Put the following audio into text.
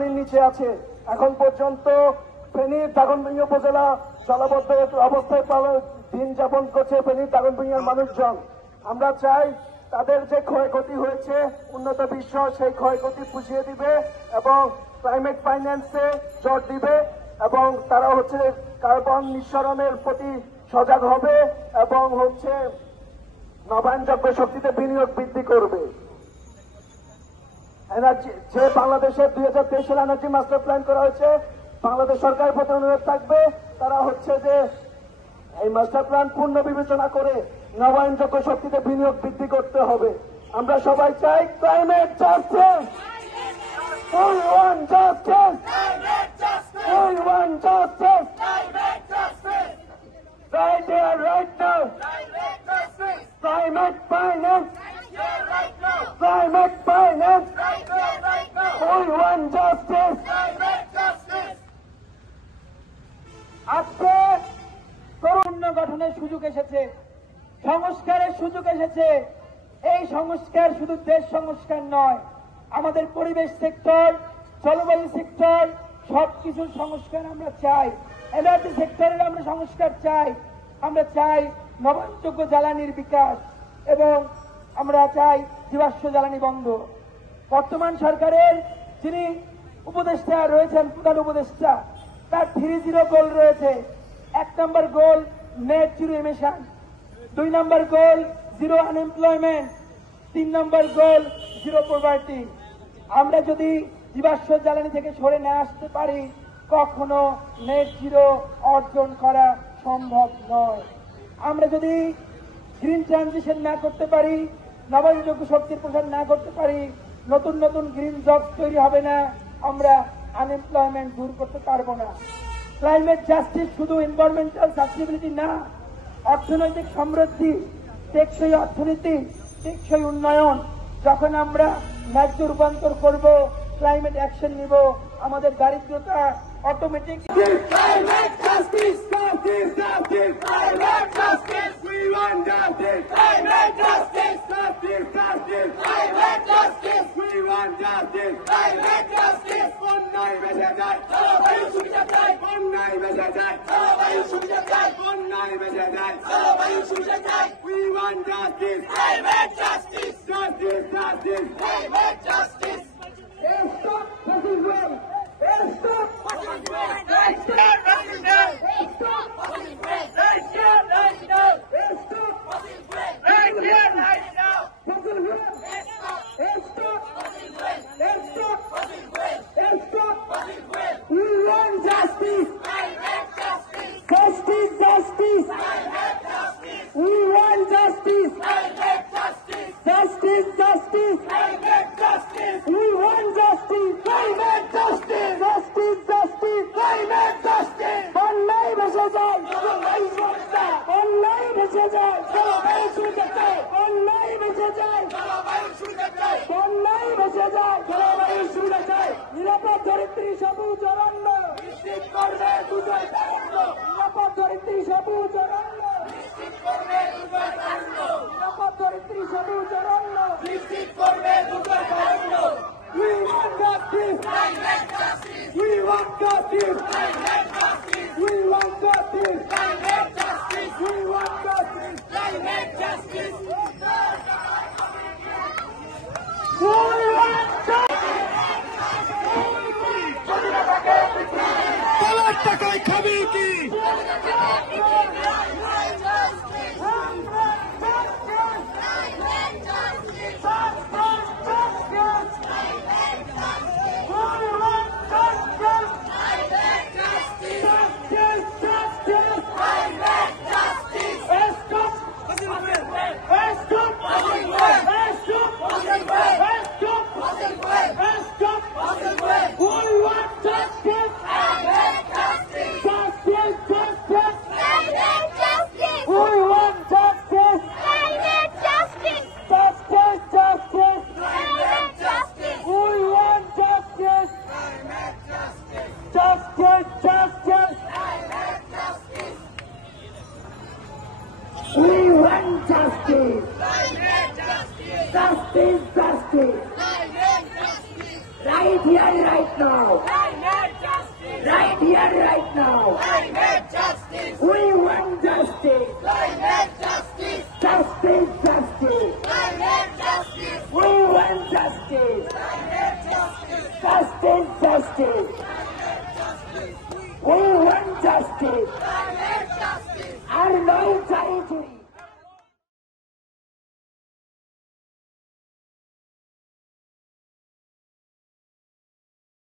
পানির নিচে আছে। এখন পর্যন্ত ফেনীর দাগনভূঞা উপজেলা জলাবদ্ধ অবস্থায় দিন যাপন করছে ফেনীর দাগনভূঞার মানুষজন। আমরা চাই তাদের যে ক্ষয়ক্ষতি হয়েছে উন্নত বিশ্ব সেই ক্ষয়ক্ষতি পুষিয়ে দিবে এবং ক্লাইমেট ফাইন্যান্সে জোর দিবে এবং তারা কার্বন নিঃসরণের প্রতি সজাগ হবে এবং নবায়নযোগ্য শক্তিতে বিনিয়োগ বৃদ্ধি করবে। এনার্জি যে বাংলাদেশের 2023 সালে এনার্জি মাস্টার প্ল্যান করা হয়েছে, বাংলাদেশ সরকারের প্রতি অনুরোধ থাকবে তারা যে এই মাস্টার প্ল্যান পূর্ণ বিবেচনা করে নবায়নযোগ্য শক্তিতে বিনিয়োগ বৃদ্ধি করতে হবে। আমরা সবাই চাই climate justice, we want justice, we want justice, right here, right now, climate finance, climate finance, we want justice. আজকে তরুণ গঠনের সুযোগ এসেছে, সংস্কারের সুযোগ এসেছে। এই সংস্কার শুধু দেশ সংস্কার নয়, আমাদের পরিবেশ সেক্টর, জলবায়ু সেক্টর সবকিছুর সংস্কার আমরা চাই। এনার্জি সেক্টরের আমরা সংস্কার চাই। আমরা চাই নবায়নযোগ্য জ্বালানির বিকাশ এবং আমরা চাই জীবাশ্ম জ্বালানি বন্ধ। বর্তমান সরকারের যিনি উপদেষ্টা রয়েছেন, প্রধান উপদেষ্টা, তার 3-0 গোল রয়েছে। 1 নম্বর গোল নেট জিরো এমিশন, 2 নম্বর গোল জিরো আনএমপ্লয়মেন্ট, 3 নম্বর গোল জিরো পভার্টি। আমরা যদি জীবাশ্ম জ্বালানি থেকে সরে না আসতে পারি কখনো নেট জিরো অর্জন করা সম্ভব নয়। আমরা যদি গ্রিন ট্রানজিশন না করতে পারি, নবায়নযোগ্য শক্তির প্রসার না করতে পারি, নতুন নতুন গ্রিন জব তৈরি হবে না, আমরা আনএমপ্লয়মেন্ট দূর করতে পারবো না। ক্লাইমেট জাস্টিস শুধু এনভায়রনমেন্টাল সাস্টেনেবিলিটি না, অর্থনৈতিক সমৃদ্ধি, টেকসই অর্থনীতি, টেকসই উন্নয়ন। যখন আমরা ন্যায্য রূপান্তর করব, ক্লাইমেট অ্যাকশন নিব, আমাদের দারিদ্রতা automatic Climate justice, justice, justice, climate justice, we want justice, climate justice, justice, justice, climate justice, we want justice, climate justice, বন্যায় ভেসে যায়, জলবায়ু সুবিধা চাই, বন্যায় ভেসে যায়, জলবায়ু সুবিধা চাই, বন্যায় ভেসে যায়, জলবায়ু সুবিধা চাই, we want justice, climate justice, justice, justice, climate justice. Stop fucking rain! Stop fucking rain! Stop fucking rain! Stop fucking rain! Right here, right now! Stop fucking rain! Right here, right now! Fucking rain! Stop fucking rain! Stop fucking rain! Stop fucking rain! We want justice! Climate justice! Justice, justice! Climate justice! We want justice! Climate justice! Justice, justice! Climate justice! We want justice! Climate justice! Justice, justice! Climate justice! বন্যায় ভেসে যায়, জলবায়ু সুবিধা, বন্যায় ভেসে যায়, জলবায়ু সুবিধা, বন্যায় ভেসে যায়, জলবায়ু সুবিধা, বন্যায় ভেসে যায়, জলবায়ু সুবিধা। নিরাপদ ধরিত্রী সবুজ অরণ্য নিশ্চিত করবে দুর্যোগ তারণ্য, নিরাপদ ধরিত্রী সবুজ অরণ্য নিশ্চিত করবে দুর্যোগ তারণ্য, নিরাপদ ধরিত্রী সবুজ অরণ্য নিশ্চিত করবে দুর্যোগ তারণ্য। We want justice! Climate justice! We want justice! Climate justice! We want justice! Climate justice! We want justice! Climate justice! We want justice! টাকায় খাবে কি? Justice! Right here, right now. Right here, right now. We want justice. Justice, justice. We want justice. Justice, justice. We want justice. Our no territory.